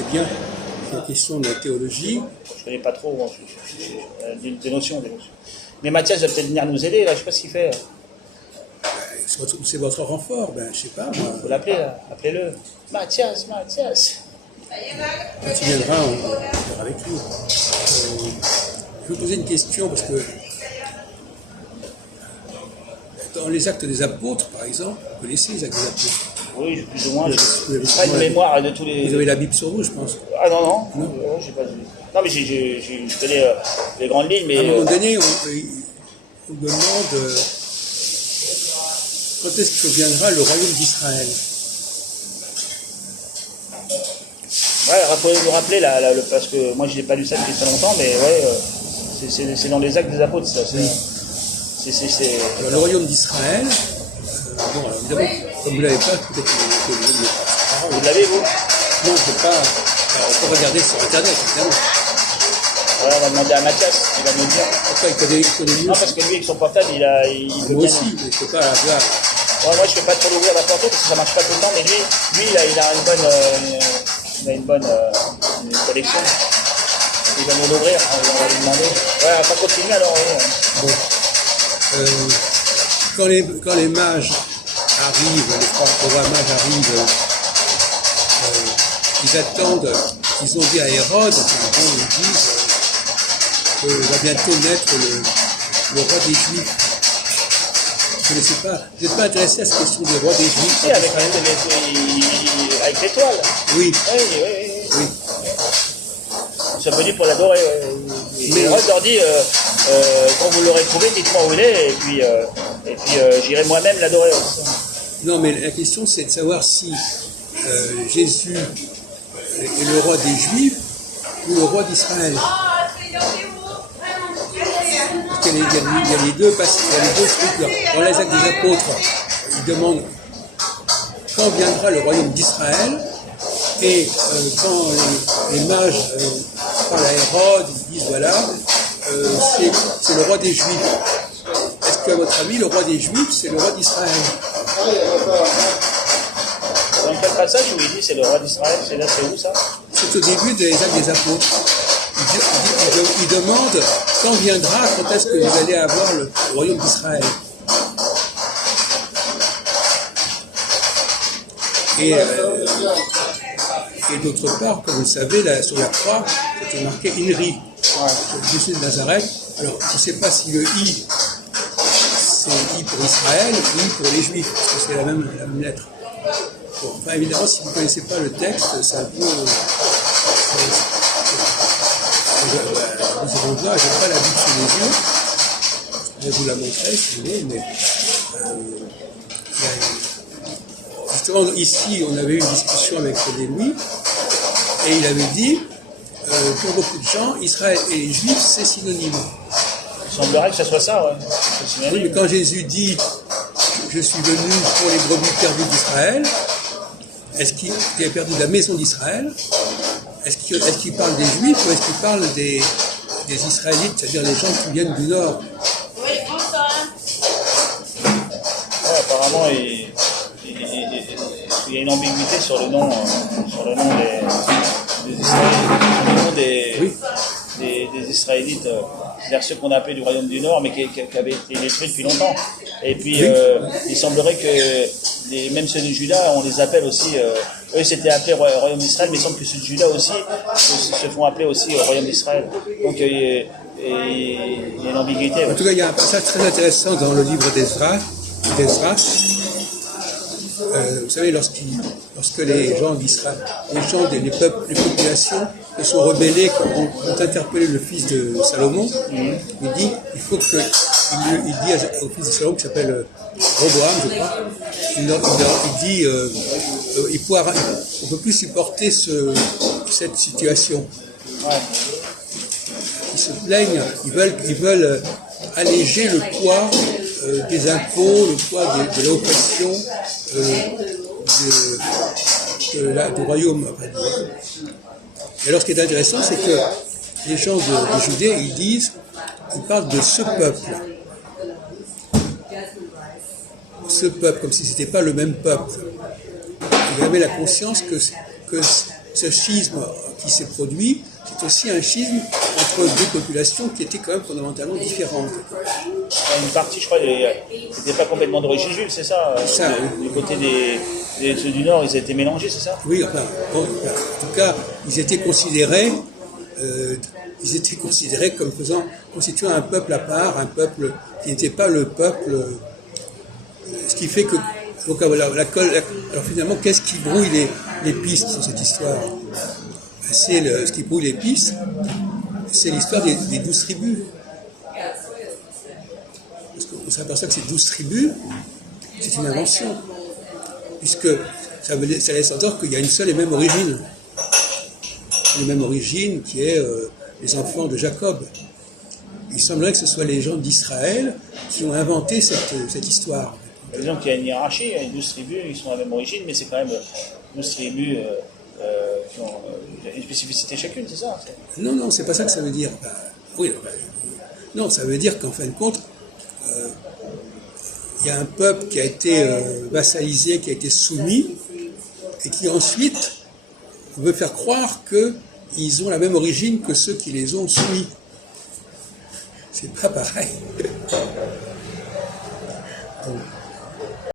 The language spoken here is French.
c'est bien la question de la théologie. Je connais pas trop, des notions. Mais Mathias va peut-être venir nous aider, là, je sais pas ce qu'il fait. C'est votre renfort, ben, je sais pas, moi. Vous l'appelez, là, appelez-le. Mathias. Quand il viendra, on verra avec lui. Je vais vous poser une question, parce que dans les actes des apôtres, par exemple, vous connaissez les actes des apôtres? Oui, plus ou moins. Je n'ai pas une mémoire de tous les... Vous avez la Bible sur vous, je pense. Ah non, j'ai pas... Non, mais je connais les grandes lignes, mais... À un moment donné, on demande quand est-ce que viendra le royaume d'Israël. Ouais, pouvez vous rappeler, là, parce que moi, je n'ai pas lu ça depuis très longtemps, mais ouais, c'est dans les actes des apôtres, ça. Alors, le royaume d'Israël, bon, alors, évidemment, comme vous ne l'avez pas, peut-être que vous ne l'avez pas. Vous l'avez, vous? Non, je ne sais pas. Alors, on peut regarder sur Internet, évidemment. Ouais, on va demander à Mathias, il va nous dire. Pourquoi il connaît mieux? Non, parce que lui, avec son portable, il peut moi bien... aussi, mais je ne peux pas avoir... Ouais, moi, je ne fais pas trop l'ouvrir la porte parce que ça ne marche pas tout le temps, mais lui il a une bonne collection. Il va nous l'ouvrir, on va lui demander. Ouais, on va continuer alors. Oui. Bon. Quand les mages arrivent, les trois mages arrivent, ils attendent, ils ont dit à Hérode, ils disent qu'il va bientôt naître le roi des Juifs. Vous ne connaissez pas, vous n'êtes pas intéressé à cette question des rois des Juifs? Si, avec l'étoile. Oui. Oui. C'est venu pour l'adorer. Mais Hérode leur dit, quand vous l'aurez trouvé, dites-moi où il est, et puis j'irai moi-même l'adorer. Non, mais la question, c'est de savoir si Jésus est le roi des Juifs ou le roi d'Israël. Il y a les deux trucs là. Dans les actes des apôtres, ils demandent quand viendra le royaume d'Israël, et quand les mages parlent à Hérode, ils disent voilà, c'est le roi des Juifs. Est-ce qu'à votre avis, le roi des Juifs, c'est le roi d'Israël? Dans quel passage où il dit c'est le roi d'Israël, c'est où ça? C'est au début des actes des apôtres. Il demande quand viendra, quand est-ce que vous allez avoir le royaume d'Israël. Et d'autre part, comme vous le savez, là, sur la croix, c'était marqué INRI, Jésus de Nazareth. Alors, on ne sait pas si le I, c'est I pour Israël ou I pour les Juifs, parce que c'est la même lettre. Bon, enfin, évidemment, si vous ne connaissez pas le texte, c'est un peu... Nous avons là, je n'ai pas la Bible sous les yeux, je vais vous la montrer si vous voulez, mais justement ici on avait eu une discussion avec René Louis et il avait dit pour beaucoup de gens, Israël et les Juifs c'est synonyme. Il semblerait que ça soit ça, ouais. Oui, mais quand Jésus dit je suis venu pour les brebis perdues d'Israël, est-ce qu'il a perdu la maison d'Israël? Est-ce qu'il parle des Juifs ou est-ce qu'il parle des Israélites, c'est-à-dire les gens qui viennent du Nord? Ouais, apparemment, il y a une ambiguïté sur le nom des Israélites, des Israélites, c'est-à-dire ceux qu'on a appelés du royaume du Nord, mais qui avaient été détruits depuis longtemps. Et puis, il semblerait que même ceux de Juda, on les appelle aussi... eux, c'était appelé royaume d'Israël, mais il semble que ceux de Juda aussi se font appeler aussi royaume d'Israël. Donc, il y a une ambiguïté. En tout cas, il y a un passage très intéressant dans le livre d'Esdras. Vous savez, lorsque les gens d'Israël, les populations se sont rebellés, ont interpellé le fils de Salomon, il dit au fils de Salomon qui s'appelle Roboam, je crois, il dit on ne peut plus supporter cette situation. Ouais. Ils se plaignent, ils veulent alléger le poids des impôts, le poids de l'oppression du royaume. Et alors ce qui est intéressant, c'est que les gens de Judée, ils parlent de ce peuple. Comme si ce n'était pas le même peuple. Ils avaient la conscience que ce schisme qui s'est produit, c'est aussi un schisme entre deux populations qui étaient quand même fondamentalement différentes. Une partie, je crois, n'était pas complètement d'origine juive, c'est ça, ça oui. Du côté ceux du Nord, ils étaient mélangés, c'est ça? Oui, enfin, bon, en tout cas, ils étaient considérés comme constituant un peuple à part, un peuple qui n'était pas le peuple. Ce qui fait que. Donc, alors finalement, qu'est-ce qui brouille les pistes sur cette histoire? Ce qui brouille les pistes, c'est l'histoire des 12 tribus. Parce qu'on s'aperçoit que ces 12 tribus, c'est une invention. Puisque ça laisse entendre qu'il y a une seule et même origine. Une même origine qui est les enfants de Jacob. Il semblerait que ce soit les gens d'Israël qui ont inventé cette histoire. Disons qu'il y a une hiérarchie, il y a 12 tribus, ils sont de la même origine, mais c'est quand même 12 tribus qui ont une spécificité chacune, c'est ça? Non, c'est pas ça que ça veut dire. Non, ça veut dire qu'en fin de compte, il y a un peuple qui a été vassalisé, qui a été soumis, et qui ensuite veut faire croire qu'ils ont la même origine que ceux qui les ont soumis. C'est pas pareil. Bon.